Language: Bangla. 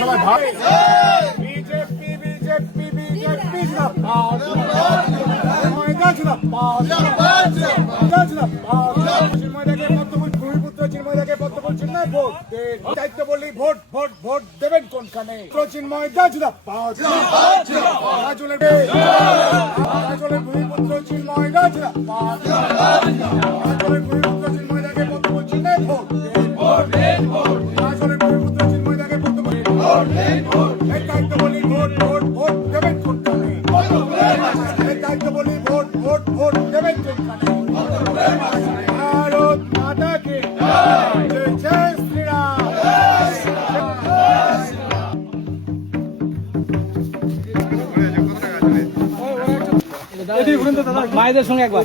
সবাই ভাই বিজেপি বিজেপি বিজেপি চিন্ময়দাকে পদ্মফুল ভূমিপুত্র চিন্ময়দাকে পদ্মফুল চিহ্নে ভোট দেন। দায়িত্ব বলি ভোট ভোট ভোট দেবেন কোনখানে? চিন্ময়দা জিন্দাবাদ, রাজলের ভূমিপুত্র চিন্ময়দা জিন্দাবাদ, রাজলের ভূমিপুত্র চিন্ময়দাকে পদ্মফুল চিহ্নে ভোট দেন। রাজলের ভূমিপুত্র চিন্ময়দাকে পদ্মফুল এই দায়িত্ব বলি ভোট ভোট ভোট দেবেন কোনখানে? এই দায়িত্ব বলি ভোট ভোট ভোট দেবেন কোনখানে? ভারত মাতা কে জয়, জয় শ্রীরাম। মায়েদের সঙ্গে একবার